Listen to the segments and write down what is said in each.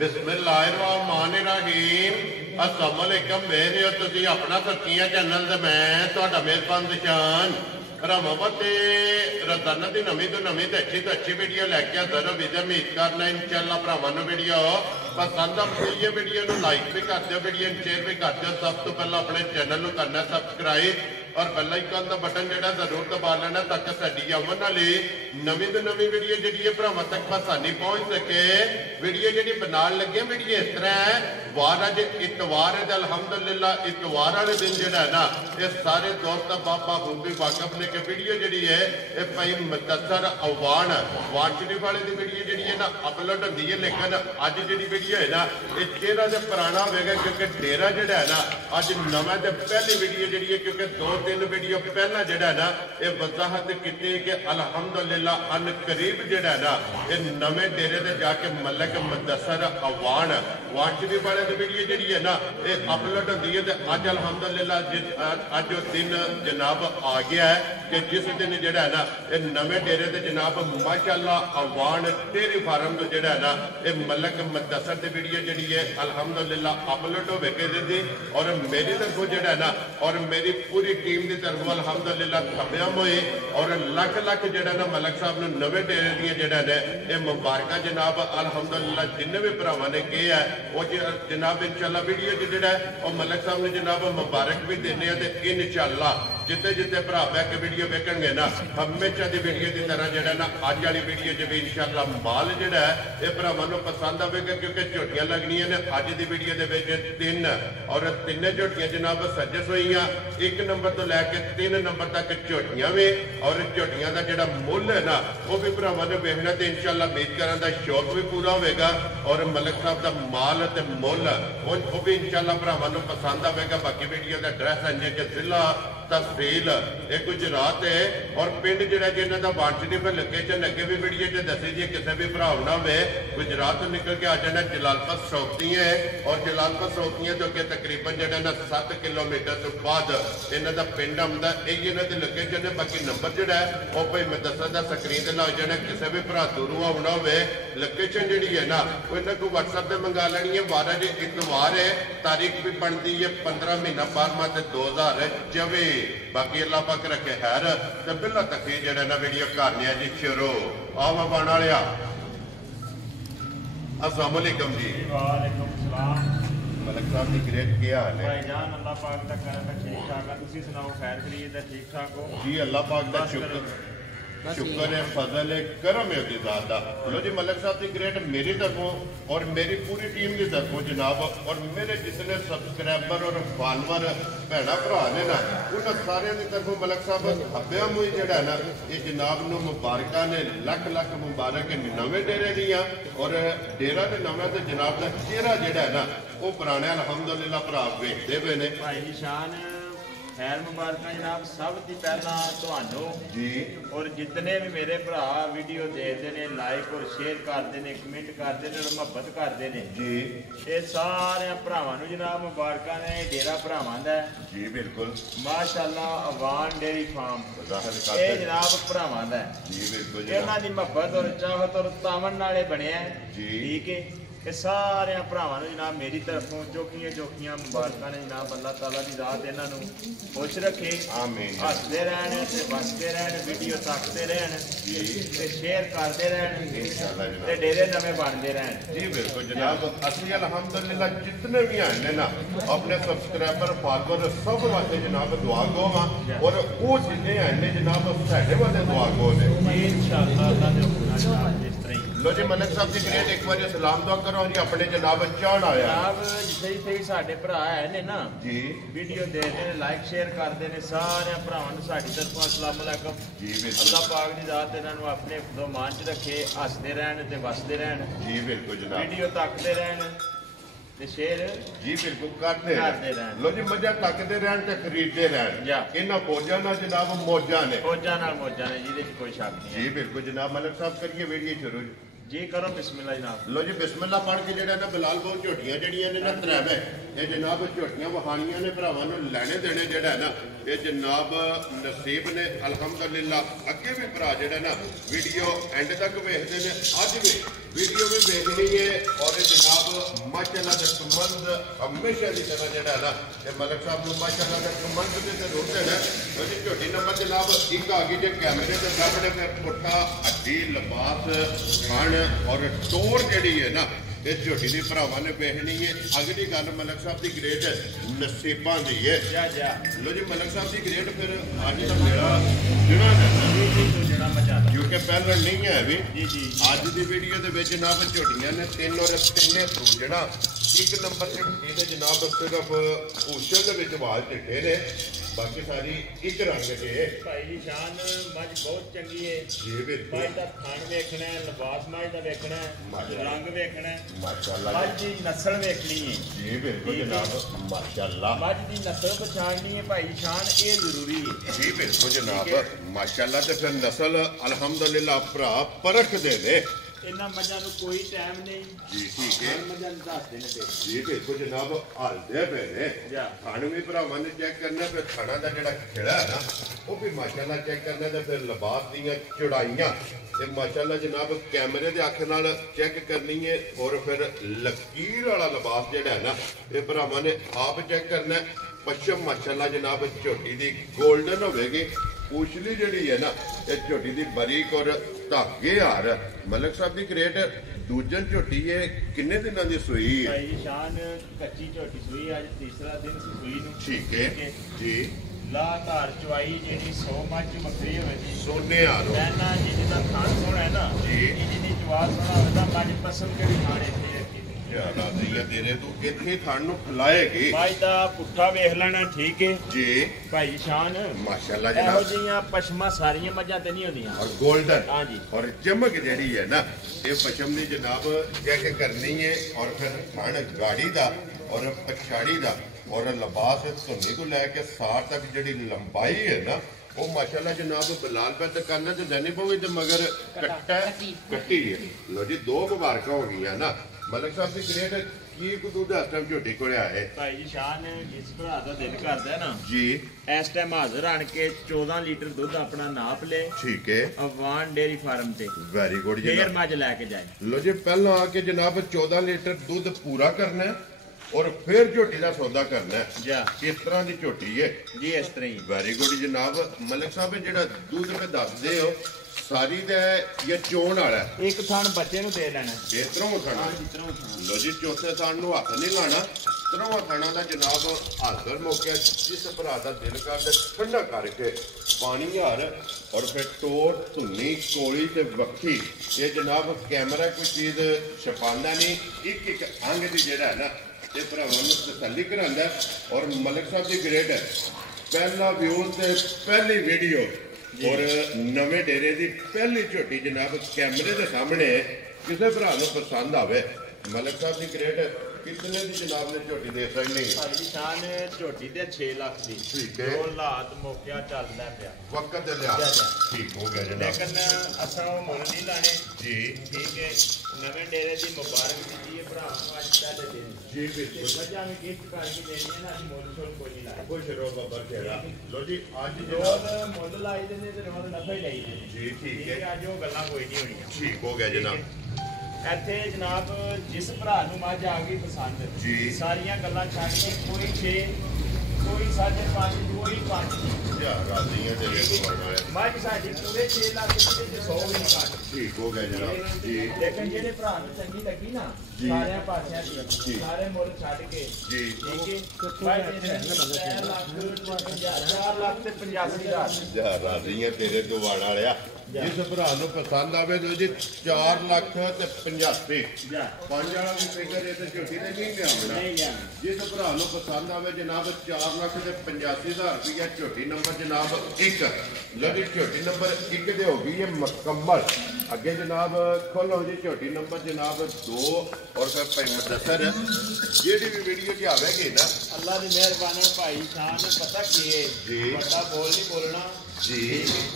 बिस्मिल्लाहिर्रहमानिर्रहीम। अस्सलाम वालेकुम। मेरे हो तुसी अपना सखियां चैनल ते मैं तुहाडा मेजबान निशान रमावती रोजाना की नवी तो अच्छी वीडियो लैके हाजिर विजय उम्मीद करना इंशाअल्लाह भरावां नूं वीडियो पसंद आती है। वीडियो नूं लाइक भी कर दो, वीडियो शेयर भी कर दो। सब तो पहले अपने चैनल नूं करना सब्सक्राइब और बेल आइकन का बटन जो जरूर दबा लेना ताकि साडी आवन वाली नवी तो नवी वीडियो जी भरावां तक आसानी पहुंच सके। वीडियो जी बनाने लगे वीडियो इस तरह है, वार अज इतवार है, अलहमदुलिल्लाह इतवार वाले दिन जो है ना ये सारे दोस्त बाबा खूबी वाकफ ने कि वीडियो जी है ये भाई मुदस्सर अवान वान शरीफ वाले की वीडियो जी है ना अपलोड होती है। लेकिन अज जी वीडियो है ना ये चेहरा तो पुराना होगा क्योंकि डेरा जो है ना अज नवा तो पहली वीडियो जी है क्योंकि 2-3 वीडियो पहला जो है ना ये वजाहत की कि अलहमदुलिल्लाह अन करीब जो है ना ये नवे डेरे से जाके मलक मुदस्सर अवान वान शरीफ वाले की वीडियो जी है ना ये अपलोड होती है। तो अज अलहमदुलिल्लाह अज दिन जनाब आ गया है कि जिस दिन जो है ना ये नवे डेरे से जनाब माशाअल्लाह अवान डेयरी फार्म तो जो है ना ये मलक मुदस्सर की वीडियो जी है अलहमदुलिल्लाह अपलोड हो दी और मेरी तरफों जो है ना और मेरी पूरी टीम की तरफों अलहमदुलिल्लाह खबियाम हुई और लख लख जो है ना मलक साहब ने नवे डेरे दियां जो है ये मुबारक जनाब अलहमदुलिल्लाह जिन्हें भी भरावां ने कहे है वो जनाब इंशाअल्लाह वीडियो जो है और मलक साहब ने जनाब मुबारक भी देने तो इंशाअल्लाह जिते जिते भरा बह के वीडियो वेखणगे ना हमेशा की वीडियो की तरह जो है ना अज वाली वीडियो च भी इंशाअल्लाह माल जो है ये भरावां नूं पसंद आवेगा क्योंकि झोटियां लगनियां ने अज की वीडियो के 3 और 3 झोटियां जनाब सजस हुई 1 नंबर तो लैके 3 नंबर तक झोटियां भी और झोटियां का जो मुल है ना वो भी भरावां ने वेखना तो इंशाअल्लाह उम्मीद करने का शौक भी पूरा होगा और मलक साहब का माल ते मुल वो भी इंशाअल्लाह भरावां नूं पसंद आवेगा। बाकी वीडियो का एड्रैस है कि जिला तहसील ये गुजरात है और पिंड जोड़ा जिन्हों का वाटसएप पर लोकेशन अगे भी वीडियो च दसी जी किसी भी भरा ना हो गुजरात तो निकल के आ जाना जलालपुर सौकतियां है और जलालपुर सौकतियां तो अगे तकरीबन जो ना 7 किलोमीटर तो बाद इन्हों का पिंड आता यही इन्हों की लोकेशन है। बाकी नंबर जोड़ा है वह भाई मैं दसा था स्क्रीन से ला जाना किसी भी भरा दूरों आना हो लोकेशन जी है ना वो इन्होंने को व्हाट्सएप पर मंगा लेनी है। 12 जो इतवार है तारीख भी बनती है 15 महीना 12वां 2024। बाकी अल्लाह पाक रखे खैर तो बिल्ला तक जो ना वीडियो करने जी शुरू आवा बन वालिया। अस्सलाम वालेकुम जी। वालेकुम सलाम। मलक साहब जी ग्रेट क्या हाल है भाईजान? अल्लाह पाक दा करम है ठीक ठाक है। तुसी सुनाओ खैर खैरियत है ठीक ठाक हो? जी अल्लाह पाक दा शुक्र है फजल है करम है उसकी जात दा। लो जी मलक साहब की ग्रेट मेरी तरफों और मेरी पूरी टीम की तरफों जनाब और मेरे जितने सब्सक्राइबर और फॉलोअर भैन भरा ने ना उन्होंने सारे की तरफों मलक साहब हब्बिया मुई जोड़ा ना ये जनाब नूं मुबारक ने लख लख मुबारक नवे डेरे दियाँ और डेरा के नवा तो जनाब का चेहरा जोड़ा है ना वो पुराने अलहमदुलिल्लाह भरा वेखते पे ने। भाई निशान खैर मुबारक जनाब सब की पहला तो जी और जितने भी मेरे भरा वीडियो देखते हैं लाइक और शेयर करते हैं कमेंट करते हैं और मुहब्बत करते हैं जी ये सारे भरावां नूं जनाब मुबारक ने डेरा भरावां दा जी बिल्कुल माशाअल्लाह अवान डेयरी फार्म ये जनाब भरावां दा जी बिल्कुल इन्हां दी मुहब्बत और चाहत और तावन नाले बनिया जी ठीक है। ये सारे भरावां नूं जनाब मेरी तरफों चौकियां मुबारक ने जनाब अल्लाह ताला की रात इन्हां नूं खुश रखे आमीन हसते रहन ते बसते रहन वीडियो तकते रहन ते शेयर करते रहन इंशाअल्लाह जनाब ते डेरे नवे बनते रहन। जी बिल्कुल जनाब असली अल्हम्दुलिल्लाह जितने भी हैं ना अपने सब्सक्राइबर फॉलोअर सब वास्ते जनाब दुआ गो हाँ और वो जिन्हें हैं जनाब साढ़े वाले दुआ गो ने इंशाअल्लाह अल्लाह दे हुक्म नाल जनाब जिस तरह ही। लो जी मलक साहब जी ग्रेट एक बार सलाम दुआ करो जी अपने जनाब चाहन आया जनाब जिथे साडे भरा है ने ना जी वीडियो देखते हैं लाइक शेयर करते हैं सारे भरावां नूं साडी तरफों अस्सलाम वालेकुम। जी बिल्कुल अल्लाह पाक दी जात इन्हां नूं अपने दो मान च रखे हसते रहन ते वसदे रहन जी बिल्कुल जनाब वीडियो तकते रहन ते शेयर जी बिल्कुल करते रहन। लो जी मजा तकते रहन ते खरीदते रहन इन्हां बोझां नाल जनाब मौजां ने मौजां ने जिहदे च कोई शक नहीं जी बिल्कुल जनाब मलक साहब करिए वीडियो शुरू जी करो बिस्मिल्लाह जनाब। लो जी बिस्मिल्लाह पढ़ के जेड़ा ना बिलाल बहुत झोटियां जड़ियां ने ना त्रैवे ये जनाब झोटियां वहानियां ने भरावां नूं लैने देने जेड़ा है ना ये जनाब नसीब ने अल्हम्दुलिल्लाह। अगे भी भरा जेड़ा ना वीडियो एंड तक वेखदे ने अज भी वीडियो भी देखनी है और जनाब माशाअल्लाह दे संबंध हमेशा की तरह जेड़ा है ना ये मलिक साहब नूं माशाअल्लाह दे संबंध दे जरूर देना। लो जी झोटी नंबर जनाब एक आ गई जे कैमरे के सामने फिर पुट्ठा हड्डी लिबास खान और टोर जड़ी है ना ये झोटी की भरावां ने वेखनी है। अगली गल मलिक साहब की ग्रेड नसीबां दी है। लो जी मलिक साहब की ग्रेड फिर अज तक क्योंकि पहले नहीं है भी अज की वीडियो के जनाब झोटियां ने तीन और तिने थ्रू जरा एक नंबर से जनाब सिर्फ पूछल वाल चिट्टे ने बाकी सारी एक रंग के भाई जी शान मज बहुत चंगी है जी बिल्कुल। मज का खान वेखना है लिबास मज का वेखना है रंग वेखना है माशाअल्लाह मज की नस्ल वेखनी है जी बिल्कुल जनाब माशाअल्लाह। मज की नस्ल पछाणनी है भाई शान ये जरूरी है जी बिल्कुल जनाब माशाअल्लाह। तो फिर नस्ल अल्हम्दुलिल्लाह भरा परख दे दे इन्हां मजां नूं कोई टाइम नहीं जी ठीक है मजां नूं दस दिन पे जी बिल्कुल जनाब हालदे पे ने खान भी भरावां ने चेक करना फिर खाना का जिहड़ा खिड़ा है ना वो भी माशाअल्लाह चेक करना तो फिर लिबास दीयां चौड़ाइयां ते माशाअल्लाह जनाब कैमरे दे अख नाल चेक करनी है और फिर लकीर वाला लिबास जिहड़ा है ना ये भरावां ने आप चेक करना है। पश्चिम माशाअल्लाह जनाब झोटी दी गोल्डन होगी पूछली जड़ी है ना ये झोटी दी बारीक और धागे हार मलिक साहब की ग्रेड दूजन झोटी है किन्ने दिनों की सूई है भाई शान कच्ची झोटी सूई आज तीसरा दिन सूई नूं ठीक है जी ला घर चवाई जी 100 मच बकरी होगी सोने हार कहना जिहदा खान सोना है ना जी जिहदी जवाब सोना होता मज पसंद के खाने तेरे तू इतने थान नूं खिलाएगी भाई दा पुट्ठा वेख लेना ठीक है जी भाई शान माशाअल्लाह एहो जनाब जिहियां पशमा सारियां मज्जां ते नहीं होंदियां और गोल्डन हाँ जी और चमक जड़ी है ना ये पशम की जनाब चेक करनी है और फिर खान गाड़ी का और पछाड़ी का और लिबास धुनी को लैके सार तक जड़ी लंबाई है ना वो माशाअल्लाह जनाब बिलाल पे तो करना तो जानी पवे तो मगर कट्टा कट्टी है। लो जी दो मुबारक हो गई है ना मलिक साहब की ग्रेड की दूध इस टाइम झोटी को है भाई जी शान जिस भरा दा दिल करदा है ना जी इस टाइम हाजिर आन के 14 लीटर दूध अपना नाप ले ठीक है अवान डेयरी फार्म ते वेरी गुड फिर मज लैके जाए। लो जी पहला आके जनाब 14 लीटर दूध पूरा करना है और फिर झोटी का सौदा करना है जा किस तरह की झोटी है जी इस तरह ही वेरी गुड जनाब मलिक साहब जेड़ा दूध पे दसदे हो सारी दा या चोण वाला एक थान बच्चे नु दे लेना इस तरह खाना लो जी चौथे थान नूं हथ नहीं लाना तरवा खाना का जनाब हाजिर मौके जिस भरा का दिल कर ठंडा करके पानी हार और फिर टोर धुनी कोली ते बक्खी ये जनाब कैमरा कोई चीज छपांदा नहीं एक एक अंग की जेड़ा है ना ये भरावां नूं तसल्ली करांदा और मलिक साहब की ग्रेड है पहला व्यूज ते पहली वीडियो और नवे डेरे की पहली झोटी जनाब कैमरे के सामने किसी भरा नूं पसंद आवे मलिक साहब की ग्रेड कितने की जनाब ने झोटी दे सकनी भाई शान झोटी ते 6 लाख दी ठीक है दो हालात मौका चलदा पिया वक्त दे लिहाज ठीक हो गया जनाब लेकिन असा मुल नहीं लाने जी ठीक है नवे डेरे की मुबारक दी है भरा आज पहले दिन जी बिल्कुल वजह में किस्त करके देनी है ना मुल छोल कोई नहीं लाया खुश रहो बाबा खेड़ा लो जी आज रोज मुल लाई देने ते रोज नफे लाई देने जी ठीक है आज वो गल्लां कोई नहीं होणियां ठीक हो गया जनाब ਇੱਥੇ ਜਨਾਬ ਜਿਸ ਭਰਾ ਨੂੰ ਮੱਝ ਆ ਗਈ ਪਸੰਦ ਜੀ ਸਾਰੀਆਂ ਗੱਲਾਂ ਛੱਡ ਕੇ ਕੋਈ 6 ਕੋਈ 5.5 ਕੋਈ 5 या राजी है तेरे को करना है ਮੱਝ ਸਾਡੀ ਪੂਰੇ 6 ਲੱਖ ਦੇ 100 ਵੀ ਨਹੀਂ ਘੱਟ ठीक हो गया जनाब जी ਲੇਕਿਨ ਜਿਹੜੇ ਭਰਾ ਨੂੰ ਚੰਗੀ ਲੱਗੀ ਨਾ ਸਾਰਿਆਂ ਪਾਸਿਆਂ ਦੀ ਸਾਰੇ ਮੁੱਲ ਛੱਡ ਕੇ जी ਠੀਕ ਹੈ ਭਾਈ ਦੇ 4 ਲੱਖ ਤੇ 85,000 या राजी है तेरे को वाड़ा लिया जिस भरा नूं पसंद आवे तो जी 4 लाख ते 85 ਜਾ पंज वाला भी फिगर इस झोटी ने नहीं लिया ਨਹੀਂ ਗਿਆ जिस भरा नूं पसंद आवे जनाब 4 लाख ते 85,000 रुपया झोटी नंबर जनाब 1 लो जी झोटी नंबर 1 दे हो गई है मुकम्मल अगे जनाब खोलो जी झोटी नंबर जनाब 2 और फिर दसर जेडी भी वीडियो च आवेगी ना ਅੱਲਾ ਦੀ ਮਿਹਰਬਾਨੀ ਭਾਈ ਸ਼ਾਨ ਪਤਾ ਕੀ ਹੈ ਜੀ। ਵੱਡਾ ਬੋਲ ਨਹੀਂ ਬੋਲਣਾ जी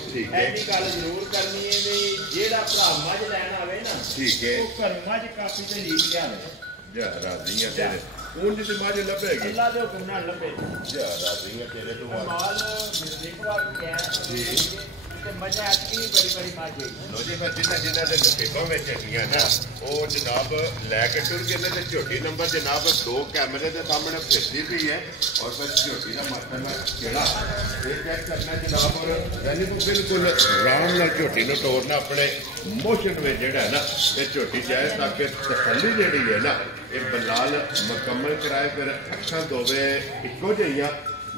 ठीक है ऐसी गल जरूर करनी है भी जेड़ा भरा मझ लैन आवे ना ठीक है वो घर मझ काफी ते लीक जावे जा राजियां तेरे ऊंज ते मझ लभेगी अल्लाह दे हुक्म नाल लभे जा राजियां तेरे तो माल एक बार क्या जी ਤੇ ਮਜ਼ਾ ਆਤੀ ਬੜੀ ਬੜੀ ਮਾਜੇ ਲੋ ਜੀ ਫਿਰ ਜਿਨ੍ਹਾਂ ਦੇ ਲਪੇਟਾਂ ਵਿੱਚ ਹੈਗੀਆਂ ਨਾ ਉਹ ਜਨਾਬ ਲੈ ਕੇ ਟੁਰ ਕੇ ਇਹਨਾਂ ਦੇ ਝੋਟੀ ਨੰਬਰ ਜਨਾਬ 2 ਕੈਮਰੇ ਦੇ ਸਾਹਮਣੇ ਫਿਰਦੀ ਪਈ ਹੈ ਔਰ ਫਿਰ ਝੋਟੀ ਦਾ ਮਾਤਰਾ ਕਿਹੜਾ ਇਹ ਚੈੱਕ ਕਰਨਾ ਜਨਾਬ ਔਰ ਯਾਨੀ ਕਿ ਬਿਲਕੁਲ ਆਰਾਮ ਨਾਲ ਝੋਟੀ ਨੂੰ ਤੋੜਨਾ ਆਪਣੇ ਮੋਸ਼ਨ ਵਿੱਚ ਜਿਹੜਾ ਨਾ ਇਹ ਝੋਟੀ ਜਾਏ ਤਾਂ ਕਿ ਤਸੱਲੀ ਜਿਹੜੀ ਹੈ ਨਾ ਇਹ ਬਲਾਲ ਮੁਕੰਮਲ ਕਰਾਏ ਫਿਰ ਅੱਖਾਂ ਦੋਵੇਂ ਇੱਕੋ ਜਿਹੀਆਂ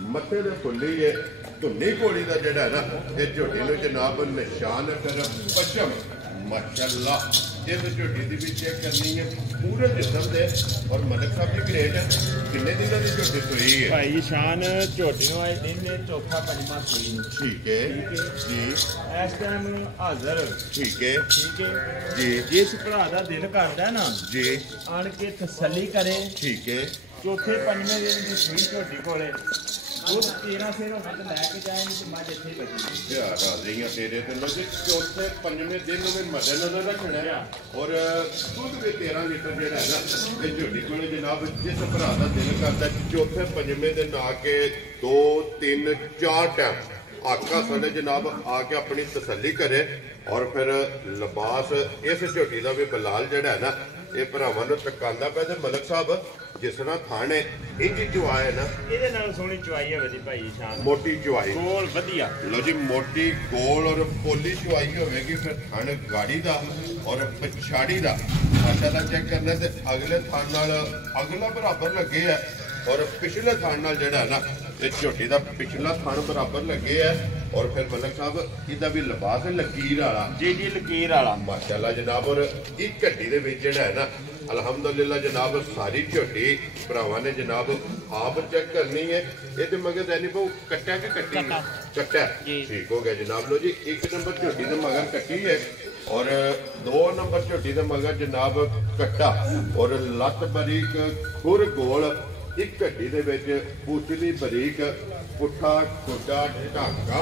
ਮੱਥੇ ਦੇ ਫੁੱਲੀ ਹੈ ਧੁੰਨੀ ਘੋੜੀ ਦਾ ਜਿਹੜਾ ਨਾ ਇਹ ਝੋਟੀ ਨੂੰ ਜਨਾਬ ਨਿਸ਼ਾਨ ਕਰ ਪਛਮ ਮਾਸ਼ਾਅੱਲਾ ਇਹ ਝੋਟੀ ਦੀ ਵੀ ਚੈੱਕ ਕਰਨੀ ਹੈ ਪੂਰੇ ਜਿਸਮ ਦੇ ਔਰ ਮਲਕ ਸਾਹਿਬ ਦੀ ਗ੍ਰੇਡ ਕਿੰਨੇ ਦਿਨਾਂ ਦੀ ਝੋਟੀ ਸੋਈ ਹੈ ਭਾਈ ਸ਼ਾਨ ਝੋਟੀ ਨੂੰ ਆਏ ਦਿਨ ਨੇ ਚੌਥਾ ਪੰਜਵਾਂ ਸੋਈ ਨੂੰ ਠੀਕ ਹੈ ਜੀ ਇਸ ਟਾਈਮ ਹਾਜ਼ਰ ਠੀਕ ਹੈ ਜੀ ਜਿਸ ਭਰਾ ਦਾ ਦਿਲ ਕਰਦਾ ਨਾ ਜੀ ਆਣ ਕੇ ਤਸੱਲੀ ਕਰੇ ਠੀਕ ਹੈ ਚੌਥੇ ਪੰਜਵੇਂ ਦਿਨ ਦੀ ਸੂਈ ਝੋਟੀ ਕੋਲੇ ਉਹ 13 ਫੇਰ ਉਹ ਲੈ ਕੇ ਜਾਏਗੀ ਤੇ ਮੱਝ ਇੱਥੇ ਹੀ ਬਚੀ ਯਾਰ ਰਾਜ਼ੀਆਂ ਤੇਰੇ ਤੇ ਲੋਜੀ ਚੌਥੇ ਪੰਜਵੇਂ ਦਿਨ ਨੂੰ ਮੈਂ ਮਦਦ ਨਜ਼ਰ ਰੱਖਣਾ ਹੈ ਔਰ ਦੁੱਧ ਵੀ 13 ਲੀਟਰ ਜਿਹੜਾ ਹੈ ਨਾ ਇਹ ਝੋਟੀ ਕੋਲੇ ਜਨਾਬ ਜਿਸ ਭਰਾ ਦਾ ਦਿਲ ਕਰਦਾ ਚੌਥੇ ਪੰਜਵੇਂ ਦਿਨ ਆ ਕੇ 2 3 4 ਟਾਈਮ ਆਕਾ ਸਾਡੇ ਜਨਾਬ ਆ ਕੇ ਆਪਣੀ ਤਸੱਲੀ ਕਰੇ ਔਰ ਫਿਰ ਲਿਬਾਸ ਇਸ ਝੋਟੀ ਦਾ ਵੀ ਬਲਾਲ ਜਿਹੜਾ ਹੈ ਨਾ ਇਹ ਭਰਾਵਾਂ ਨੂੰ ਟਕਾਉਂਦਾ ਪਿਆ ਤੇ ਮਲਕ ਸਾਹਿਬ ਜਿਸ ਤਰ੍ਹਾਂ ਥਾਣੇ ਇੰਜ ਚੁਆਏ ਨਾ ਇਹਦੇ ਨਾਲ ਸੋਹਣੀ ਚੁਆਈ ਹੋਵੇ ਦੀ ਭਾਈ ਸ਼ਾਨ ਮੋਟੀ ਚੁਆਈ ਗੋਲ ਵਧੀਆ ਲੋ ਜੀ ਮੋਟੀ ਗੋਲ ਔਰ ਪੋਲੀ ਚੁਆਈ ਹੋਵੇਗੀ ਫਿਰ ਥਣ ਗਾੜੀ ਦਾ ਔਰ ਪਛਾੜੀ ਦਾ ਮਾਸ਼ਾਅੱਲਾ ਚੈੱਕ ਕਰਨਾ ਤੇ ਅਗਲੇ ਥਣ ਨਾਲ ਅਗਲਾ ਬਰਾਬਰ ਲੱਗੇ ਆ ਔਰ ਪਿਛਲੇ ਥਣ ਨਾਲ ਜਿਹੜਾ ਨਾ ਇਹ ਝੋਟੀ ਦਾ ਪਿਛਲਾ ਥਣ ਬਰਾਬਰ ਲੱਗੇ ਆ ਔਰ ਫਿਰ ਮਲਕ ਸਾਹਿਬ ਇਹਦਾ ਵੀ ਲਿਬਾਸ ਲਕੀਰ ਵਾਲਾ ਜੀ ਜੀ ਲਕੀਰ ਵਾਲਾ ਮਾਸ਼ਾਅੱਲਾ ਜਨਾਬ ਔਰ ਇੱਕ ਘੱਟੀ ਦੇ ਵਿੱਚ ਜਿਹੜਾ ਹੈ ਨਾ ਅਲਹਮਦੁਲਿਲਾ ਜਨਾਬ ਸਾਰੀ ਝੋਟੀ ਭਰਾਵਾਂ ਨੇ ਜਨਾਬ ਆਪ ਚੈੱਕ ਕਰਨੀ ਹੈ ਇਹਦੇ ਮਗਰ ਐਨੀ ਬਹੁ ਕੱਟਿਆ ਕਿ ਕੱਟੀ ਕੱਟਿਆ ਠੀਕ ਹੋ ਗਿਆ ਜਨਾਬ ਲੋ ਜੀ 1 ਨੰਬਰ ਝੋਟੀ ਦੇ ਮਗਰ ਕੱਟੀ ਹੈ ਔਰ 2 ਨੰਬਰ ਝੋਟੀ ਦੇ ਮਗਰ ਜਨਾਬ ਕੱਟਾ ਔਰ ਲੱਤ ਬਰੀਕ ਖੁਰ ਗੋਲ ਇੱਕ ਘੱਟੀ ਦੇ ਵਿੱਚ ਪੁੱਛਲੀ ਬਰੀਕ ਪੁੱਠਾ ਖੋਡਾ ਢਾਕਾ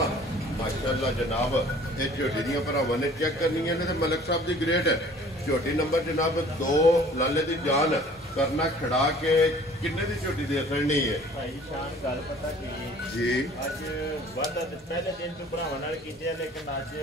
ਮਾਸ਼ਾਅੱਲਾ ਜਨਾਬ ਇਹ ਝੋਟੀ ਦੀਆਂ ਭਰਾਵਾਂ ਨੇ ਚੈੱਕ ਕਰਨੀਆਂ ਨੇ ਤੇ ਮਲਕ ਸਾਹਿਬ ਦੀ ਗ੍ਰੇਡ ਝੋਟੀ ਨੰਬਰ ਜਨਾਬ 2 ਲਾਲੇ ਦੀ ਜਾਨ ਕਰਨਾ ਖੜਾ ਕੇ ਕਿੰਨੇ ਦੀ ਝੋਟੀ ਦੇ ਅਸਰ ਨਹੀਂ ਹੈ ਭਾਈ ਸ਼ਾਨ ਗੱਲ ਪਤਾ ਕੀ ਜੀ ਅੱਜ ਵਾਦਾ ਪਹਿਲੇ ਦਿਨ ਤੋਂ ਭਰਾਵਾਂ ਨਾਲ ਕੀਤੇ ਲੇਕਿਨ ਅੱਜ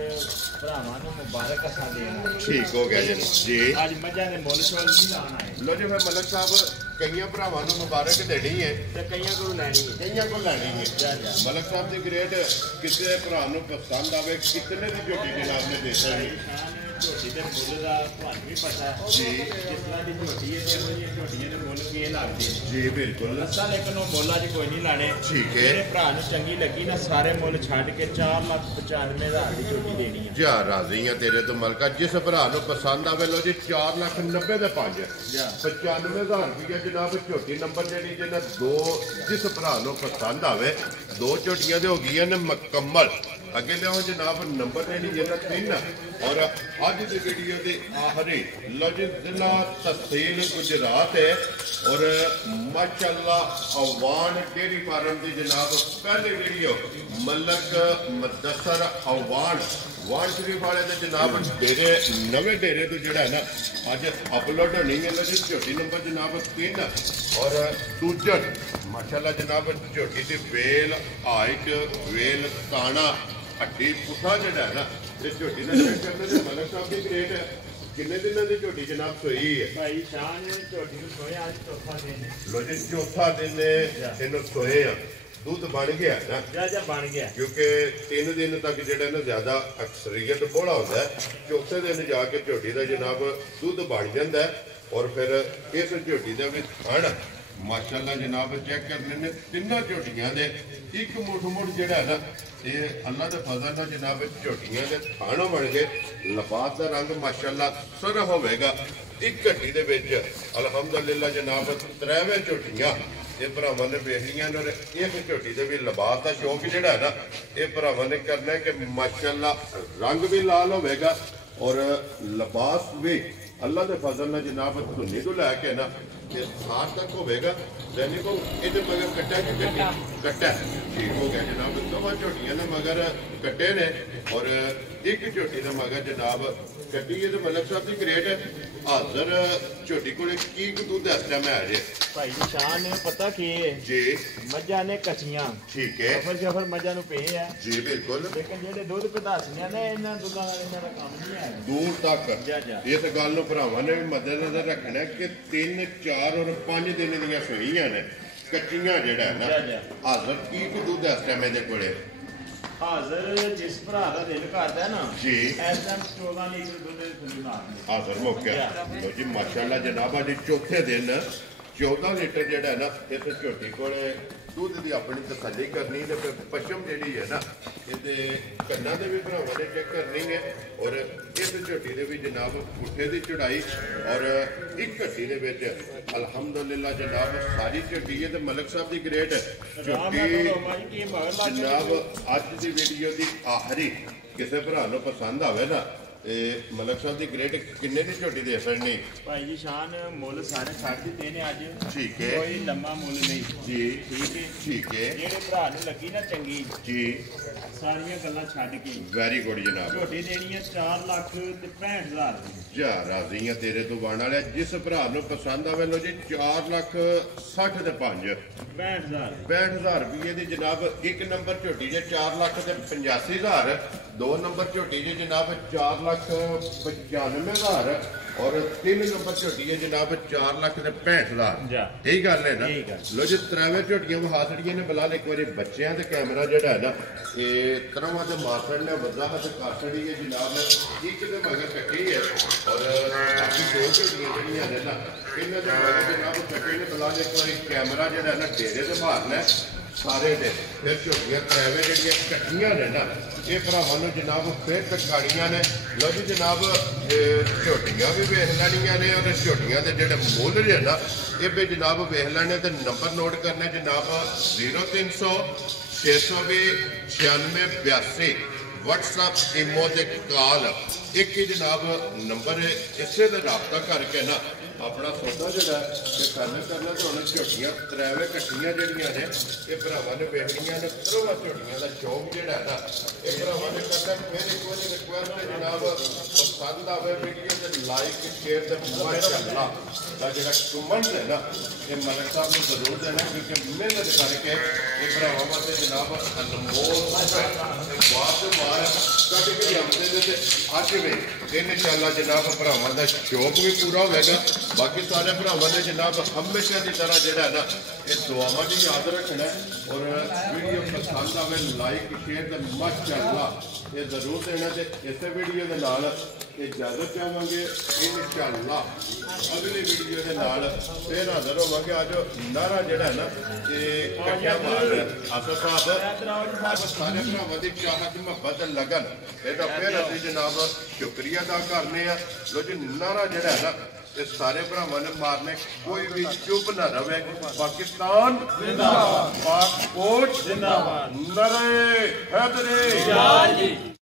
ਭਰਾਵਾਂ ਨੂੰ ਮੁਬਾਰਕ ਅਸਾਂ ਦੇਣਾ ਠੀਕ ਹੋ ਗਿਆ ਜੀ ਅੱਜ ਮੱਝਾਂ ਦੇ ਮੁੱਲ ਛੋਲ ਨਹੀਂ ਲਾਣਾ ਹੈ ਲੋ ਜੀ ਫਿਰ ਮਲਕ ਸਾਹਿਬ ਕਈਆਂ ਭਰਾਵਾਂ ਨੂੰ ਮੁਬਾਰਕ ਦੇਣੀ ਹੈ ਤੇ ਕਈਆਂ ਕੋਲ ਲੈਣੀ ਹੈ ਕਈਆਂ ਕੋਲ ਲੈਣੀ ਹੈ ਮਲਕ ਸਾਹਿਬ ਦੀ ਗ੍ਰੇਡ ਕਿਸੇ ਭਰਾ ਨੂੰ ਪਸੰਦ ਆਵੇ ਕਿਤਨੇ ਦੀ ਝੋਟੀ ਜਨਾਬ ਨੇ ਦੇਣੀ ਹੈ ਝੋਟੀ ਦੇ ਮੁੱਲ ਦਾ ਤੁਹਾਨੂੰ ਵੀ ਪਤਾ ਹੈ ਜੀ ਜਿਸ ਤਰ੍ਹਾਂ ਦੀ ਝੋਟੀ ਹੈ ਤੇ ਉਹ ਝੋਟੀਆਂ ਦੇ ਮੁੱਲ ਕੀ ਲੱਗਦੇ ਨੇ ਜੀ ਬਿਲਕੁਲ ਅਸਾਂ ਲੇਕਿਨ ਉਹ ਮੁੱਲ ਅੱਜ ਕੋਈ ਨਹੀਂ ਲਾਣੇ ਠੀਕ ਹੈ ਮੇਰੇ ਭਰਾ ਨੂੰ ਚੰਗੀ ਲੱਗੀ ਨਾ ਸਾਰੇ ਮੁੱਲ ਛੱਡ ਕੇ 4,95,000 ਦੀ ਝੋਟੀ ਦੇਣੀ ਹੈ ਜਾ ਰਾਜ਼ੀ ਆ ਤੇਰੇ ਤੋਂ ਮਲਕਾ ਜਿਸ ਭਰਾ ਨੂੰ ਪਸੰਦ ਆਵੇ ਲੋ ਜੀ 4,90,000 ਦੇ 5 95,000 ਰੁਪਏ ਜਨਾਬ ਝੋਟੀ ਨੰਬਰ ਜਿਹੜੀ ਜਿਹਨਾਂ 2 ਜਿਸ ਭਰਾ ਨੂੰ ਪਸੰਦ ਆਵੇ 2 ਝੋਟੀਆਂ ਦੇ ਹੋ ਗਈਆਂ ਨੇ ਮੁਕੰਮਲ ਅੱਗੇ ਲਿਆਓ ਜਨਾਬ ਨੰਬਰ ਜਿਹੜੀ ਜਿਹਨਾਂ 3 ਔਰ ਅੱਜ ਦੀ ਵੀਡੀਓ ਦੇ ਆਖਰੀ ਲੋ ਜੀ ਜ਼ਿਲ੍ਹਾ ਤਹਿਸੀਲ ਗੁਜਰਾਤ ਹੈ ਔਰ ਮਾਸ਼ਾਅੱਲਾ ਅਵਾਨ ਡੇਰੀ ਫਾਰਮ ਦੀ ਜਨਾਬ ਪਹਿਲੀ ਵੀਡੀਓ ਮਲਕ ਮੁਦੱਸਰ ਅਵਾਨ ਵਾਨ ਸ਼ਰੀਫ ਵਾਲੇ ਦੇ ਜਨਾਬ ਡੇਰੇ ਨਵੇਂ ਡੇਰੇ ਤੋਂ ਜਿਹੜਾ ਹੈ ਨਾ ਅੱਜ ਅਪਲੋਡ ਹੋਣੀ ਹੈ ਲੋ ਜੀ ਝੋਟੀ ਨੰਬਰ ਜਨਾਬ 3 ਔਰ ਦੂਜਾ ਮਾਸ਼ਾਅੱਲਾ ਜਨਾਬ ਝੋਟੀ ਦੀ ਵੇਲ ਹਾਈਟ ਵੇਲ ਤਾਣਾ ਹੱਡੀ ਪੁੱਠਾ ਜਿਹੜਾ ਹੈ ਨਾ ਤੇ ਝੋਟੀ ਦਾ ਚੈੱਕ ਕਰਨੇ ਦੇ ਮਲਕ ਸਾਹਿਬ ਦੀ ਗ੍ਰੇਡ ਕਿੰਨੇ ਦਿਨਾਂ ਦੀ ਝੋਟੀ ਜਨਾਬ ਸੋਈ ਹੈ ਭਾਈ ਸ਼ਾਨ ਨੇ ਝੋਟੀ ਨੂੰ ਸੋਇਆ ਅੱਜ ਚੌਥਾ ਦਿਨ ਲੋ ਜੀ ਚੌਥਾ ਦਿਨ ਇਹਨੂੰ ਸੋਏ ਆ ਦੁੱਧ ਬਣ ਗਿਆ ਨਾ ਜਾ ਬਣ ਗਿਆ ਕਿਉਂਕਿ 3 ਦਿਨ ਤੱਕ ਜਿਹੜਾ ਨਾ ਜ਼ਿਆਦਾ ਅਕਸਰੀਅਤ ਬੋਲਾ ਹੁੰਦਾ ਹੈ ਚੌਥੇ ਦਿਨ ਜਾ ਕੇ ਝੋਟੀ ਦਾ ਜਨਾਬ ਦੁੱਧ ਬਣ ਜਾਂਦਾ ਹੈ ਔਰ ਫਿਰ ਇਸ ਝੋਟੀ ਦਾ ਵੀ ਥਣ ਮਾਸ਼ਾਅੱਲਾ ਜਨਾਬ ਚੈੱਕ ਕਰਨੇ ਨੇ ਤਿੰਨਾਂ ਝੋਟੀਆਂ ਦੇ ਇੱਕ ਮੁੱਠ ਜਿਹੜਾ ਨਾ ਇਹ ਅੱਲਾ ਦੇ ਫਜ਼ਲ ਨਾਲ ਜਨਾਬ ਝੋਟੀਆਂ ਦੇ ਥਣ ਬਣ ਗਏ ਲਿਬਾਸ ਦਾ ਰੰਗ ਮਾਸ਼ਾਅੱਲਾ ਸਰ ਹੋਵੇਗਾ ਇੱਕ ਘੱਟੀ ਦੇ ਵਿੱਚ ਅਲਹਮਦੁਲਿਲਾ ਜਨਾਬ 3 ਝੋਟੀਆਂ ਇਹ ਭਰਾਵਾਂ ਨੇ ਵੇਖ ਲਈਆਂ ਨੇ ਇਸ ਝੋਟੀ ਦੇ ਵੀ ਲਿਬਾਸ ਦਾ ਸ਼ੌਕ ਜਿਹੜਾ ਹੈ ਨਾ ਇਹ ਭਰਾਵਾਂ ਨੇ ਕਰਨਾ ਕਿ ਮਾਸ਼ਾਅੱਲਾ ਰੰਗ ਵੀ ਲਾਲ ਹੋਵੇਗਾ ਔਰ ਲਿਬਾਸ ਵੀ ਅੱਲਾ ਦੇ ਫਜ਼ਲ ਨਾਲ ਜਨਾਬ ਧੁੰਨੀ ਤੋਂ ਲੈ ਕੇ ਨਾ ਇਹ ਸਾਰ ਤੱਕ ਹੋਵੇਗਾ ਯਾਨੀ ਕੋ ਇਹਦੇ ਮਗਰ ਕੱਟਾ ਕਿ ਕੱਟੀ ਕੱਟਾ ਠੀਕ ਹੋ ਗਿਆ ਜਨਾਬ ਦੋਵਾਂ ਝੋਟੀਆਂ ਦੇ ਮਗਰ ਕੱਟੇ ਨੇ ਔਰ ਇੱਕ ਝੋਟੀ ਦੇ ਮਗਰ ਜਨਾਬ ਕੱਟੀ ਇਹਦੇ ਮਲਕ ਸਾਹਿਬ ਦੀ ਗ੍ਰੇਡ ਹਾਜ਼ਰ ਝੋਟੀ ਕੋਲੇ ਕੀ ਦੁੱਧ ਇਸ ਟਾਈਮ ਹੈ ਜੇ ਭਾਈ ਨਿਸ਼ਾਨ ਨੇ ਪਤਾ ਕੀ ਹੈ ਜੀ ਮੱਝਾਂ ਨੇ ਕੱਚੀਆਂ ਠੀਕ ਹੈ ਜਫਰ ਮੱਝਾਂ ਨੂੰ ਪਏ ਆ ਜੀ ਬਿਲਕੁਲ ਲੇਕਿਨ ਜਿਹੜੇ ਦੁੱਧ ਪਧਾਸੀਆਂ ਨੇ ਇਹਨਾਂ ਦੁੱਧਾਂ ਨਾਲ ਇਹਨਾਂ ਦਾ ਕੰਮ ਨਹੀਂ ਹੈ ਦੂਰ ਤੱਕ ਜਾ ਜਾ ਇਸ ਗੱਲ ਨੂੰ ਭਰਾਵਾਂ ਨੇ ਵੀ ਮੱਦੇਨਜ਼ਰ ਰੱਖਣਾ ਕਿ 3 4 ਔਰ 5 ਦਿਨ ਦੀਆਂ ਸੂਈਆਂ ਨੇ ਕੱਚੀਆਂ ਜਿਹੜਾ ਹੈ ਨਾ ਹਾਜ਼ਰ ਕੀ ਦੁੱਧ ਇਸ ਟਾਈਮ ਇਹਦੇ ਕੋਲੇ ਹਾਜ਼ਰ ਜਿਸ ਭਰਾ ਦਾ ਦਿਲ ਕਰਦਾ ਹੈ ਨਾ ਜੀ ਇਸ ਟਾਈਮ 14 ਲੀਟਰ ਦੁੱਧ ਦੇ ਥੱਲੇ ਮਾਰਦੇ ਹਾਜ਼ਰ ਮੌਕਿਆ ਲੋ ਜੀ ਮਾਸ਼ਾਅੱਲਾ ਜਨਾਬ ਅੱਜ ਚੌਥੇ ਦਿਨ 14 ਲੀਟਰ ਜਿਹੜਾ ਹੈ ਨਾ ਇਸ ਝੋਟੀ ਕੋਲੇ ਦੁੱਧ ਦੀ ਆਪਣੀ ਤਸੱਲੀ ਕਰਨੀ ਤੇ ਫਿਰ ਪਸ਼ਮ ਜਿਹੜੀ ਹੈ ਨਾ ਇਹਦੇ ਕੰਨਾਂ ਦੇ ਵੀ ਭਰਾਵਾਂ ਨੇ ਚੈੱਕ ਕਰਨੀ ਹੈ ਔਰ ਇਸ ਝੋਟੀ ਦੇ ਵੀ ਜਨਾਬ ਪੁੱਠੇ ਦੀ ਚੜਾਈ ਔਰ ਇੱਕ ਘੱਟੀ ਦੇ ਵਿੱਚ ਅਲਹਮਦੁਲਿਲਾ ਜਨਾਬ ਸਾਰੀ ਝੋਟੀ ਹੈ ਤੇ ਮਲਕ ਸਾਹਿਬ ਦੀ ਗ੍ਰੇਡ ਝੋਟੀ ਜਨਾਬ ਅੱਜ ਦੀ ਵੀਡੀਓ ਦੀ ਆਖਰੀ ਕਿਸੇ ਭਰਾ ਨੂੰ ਪਸੰਦ ਆਵੇ ਨਾ ਮਲਕ ਸਾਹਿਬ ਦੀ ਗ੍ਰੇਡ ਕਿੰਨੇ ਦੀ ਝੋਟੀ ਦੇ ਸਕਣੀ ਭਾਈ ਜੀ ਸ਼ਾਨ ਮੁੱਲ ਸਾਰੇ ਛੱਡ ਦਿੱਤੇ ਨੇ ਅੱਜ ਠੀਕ ਹੈ ਕੋਈ ਲੰਮਾ ਮੁੱਲ ਨਹੀਂ ਜੀ ਠੀਕ ਹੈ ਠੀਕ ਹੈ ਜਿਹੜੇ ਭਰਾ ਨੂੰ ਲੱਗੀ ਨਾ ਚੰਗੀ ਜੀ ਸਾਰੀਆਂ ਗੱਲਾਂ ਛੱਡ ਕੇ ਵੈਰੀ ਗੁੱਡ ਜਨਾਬ ਝੋਟੀ ਦੇਣੀ ਹੈ 4 ਲੱਖ ਤੇ 65000 ਦੀ ਜਾ ਰਾਜ਼ੀਆਂ ਤੇਰੇ ਤੋਂ ਬਣ ਵਾਲਿਆ ਜਿਸ ਭਰਾ ਨੂੰ ਪਸੰਦ ਆਵੇ ਲੋ ਜੀ 4 ਲੱਖ 60 ਤੇ 5 65000 ਰੁਪਏ ਦੀ ਜਨਾਬ ਇੱਕ ਨੰਬਰ ਝੋਟੀ ਜੇ 4 ਲੱਖ ਤੇ 85000 ਦੋ ਨੰਬਰ ਝੋਟੀ ਜੇ ਜਨਾਬ 4 ਲੱਖ 95000 ਔਰ 3 ਨੰਬਰ ਝੋਟੀ ਹੈ ਜਨਾਬ 4 ਲੱਖ ਤੇ 65000 ਠੀਕ ਗੱਲ ਹੈ ਨਾ ਲੋ ਜੀ ਤਰਾਵੇਂ ਝੋਟੀਆਂ ਵਿਖਾ ਛੜੀਆਂ ਨੇ ਬਲਾਲ ਇੱਕ ਵਾਰੀ ਬੱਚਿਆਂ ਤੇ ਕੈਮਰਾ ਜਿਹੜਾ ਹੈ ਨਾ ਇਹ ਤਰਵਾਂ ਦੇ ਮਾਸੜ ਨੇ ਵਜ਼ਾਹਤ ਕਰ ਛੜੀ ਹੈ ਜਨਾਬ ਇੱਕ ਦੇ ਮਗਰ ਕੱਟੀ ਹੈ ਔਰ ਬਾਕੀ ਦੋ ਝੋਟੀਆਂ ਜਿਹੜੀਆਂ ਨੇ ਨਾ ਇਹਨਾਂ ਦੇ ਮਗਰ ਜਨਾਬ ਕੱਟੀ ਨੇ ਬਲਾਲ ਇੱਕ ਵਾਰੀ ਕੈਮਰਾ ਜਿਹੜਾ ਨਾ ਡੇਰੇ ਤੇ ਮਾਰਨਾ ਸਾਰੇ ਦੇ ਫਿਰ ਝੋਟੀਆਂ ਤਰਾਵੇਂ ਜਿਹੜੀਆਂ ਕੱਟੀਆਂ ਨੇ ਨਾ ਇਹ ਭਰਾਵਾਂ ਨੂੰ ਜਨਾਬ ਫਿਰ ਟਕਾੜੀਆਂ ਨੇ ਲੋ ਜੀ ਜਨਾਬ ਝੋਟੀਆਂ ਵੀ ਵੇਖ ਲੈਣੀਆਂ ਨੇ ਔਰ ਝੋਟੀਆਂ ਦੇ ਜਿਹੜੇ ਮੁੱਲ ਨੇ ਨਾ ਇਹ ਵੀ ਜਨਾਬ ਵੇਖ ਲੈਣੇ ਤੇ ਨੰਬਰ ਨੋਟ ਕਰਨੇ ਜਨਾਬ 0300 620 9682 WhatsApp ਇਮੋ ਤੇ ਕਾਲ ਇੱਕ ਹੀ ਜਨਾਬ ਨੰਬਰ ਹੈ ਇਸੇ ਦਾ ਰਾਬਤਾ ਕਰਕੇ ਨਾ ਆਪਣਾ ਸੌਦਾ ਜਿਹੜਾ ਇਹ ਕਰਨਾ ਤੇ ਹੁਣ ਝੋਟੀਆਂ ਤਰਾਵੇਂ ਕੱਟੀਆਂ ਜਿਹੜੀਆਂ ਨੇ ਇਹ ਭਰਾਵਾਂ ਨੇ ਵੇਖਣੀਆਂ ਨੇ ਤਰਵਾ ਝੋਟੀਆਂ ਦਾ ਸ਼ੌਕ ਜਿਹੜਾ ਨਾ ਇਹ ਭਰਾਵਾਂ ਨੇ ਕਰਨਾ ਫਿਰ ਇੱਕ ਵਾਰੀ ਰਿਕੁਐਸਟ ਹੈ ਜਨਾਬ ਪਸੰਦ ਆਵੇ ਵੀਡੀਓ ਤੇ ਲਾਈਕ ਸ਼ੇਅਰ ਤੇ ਮਾਸ਼ਾਅੱਲਾ ਦਾ ਜਿਹੜਾ ਕਮੈਂਟ ਹੈ ਨਾ ਇਹ ਮਲਕ ਸਾਹਿਬ ਨੂੰ ਜ਼ਰੂਰ ਦੇਣਾ ਕਿਉਂਕਿ ਮਿਹਨਤ ਕਰਕੇ ਇਹ ਭਰਾਵਾਂ ਵਾਸਤੇ ਜਨਾਬ ਅਨਮੋਲ ਵਾਰ ਕੱਢ ਕੇ ਆਉਂਦੇ ਨੇ ਤੇ ਅੱਜ ਵੀ ਇਨਸ਼ਾਅੱਲਾ ਜਨਾਬ ਭਰਾਵਾਂ ਦਾ ਸ਼ੌਕ ਵੀ ਪੂਰਾ ਹੋਵੇਗਾ ਬਾਕੀ ਸਾਰੇ ਭਰਾਵਾਂ ਨੇ ਜਨਾਬ ਹਮੇਸ਼ਾ ਦੀ ਤਰ੍ਹਾਂ ਜਿਹੜਾ ਨਾ ਇਹ ਦੁਆਵਾਂ ਦੀ ਯਾਦ ਰੱਖਣਾ ਔਰ ਵੀਡੀਓ ਪਸੰਦ ਆਵੇ ਲਾਈਕ ਸ਼ੇਅਰ ਤੇ ਮਾਸ਼ਾਅੱਲਾ ਇਹ ਜ਼ਰੂਰ ਦੇਣਾ ਤੇ ਇਸੇ ਵੀਡੀਓ ਦੇ ਨਾਲ ਇਜਾਜ਼ਤ ਚਾਹਾਂਗੇ ਇਨਸ਼ਾਅੱਲਾ ਅਗਲੀ ਵੀਡੀਓ ਦੇ ਨਾਲ ਫਿਰ ਹਾਜ਼ਰ ਹੋਵਾਂਗੇ ਅੱਜ ਨਾਰਾ ਜਿਹੜਾ ਨਾ ਇਹ ਕੱਟਿਆ ਮਾਰ ਆਸਫ ਸਾਹਿਬ ਸਾਰੇ ਭਰਾਵਾਂ ਦੀ ਚਾਹਤ ਮੁਹੱਬਤ ਲਗਨ ਇਹਦਾ ਫਿਰ ਅਸੀਂ ਜਨਾਬ ਸ਼ੁਕਰੀਆ ਅਦਾ ਕਰਨੇ ਆ ਲੋ ਜੀ ਨਾਰਾ ਜਿਹੜਾ ਹੈ ਨਾ ਇਹ ਸਾਰੇ ਭਰਾਵਾਂ ਨੇ ਮਾਰਨੇ ਕੋਈ ਵੀ ਚੁੱਪ ਨਾ ਰਵੇ ਪਾਕਿਸਤਾਨ ਜ਼ਿੰਦਾਬਾਦ ਪਾਕ ਫੌਜ ਜ਼ਿੰਦਾਬਾਦ ਨਰੇ ਹੈਦਰੇ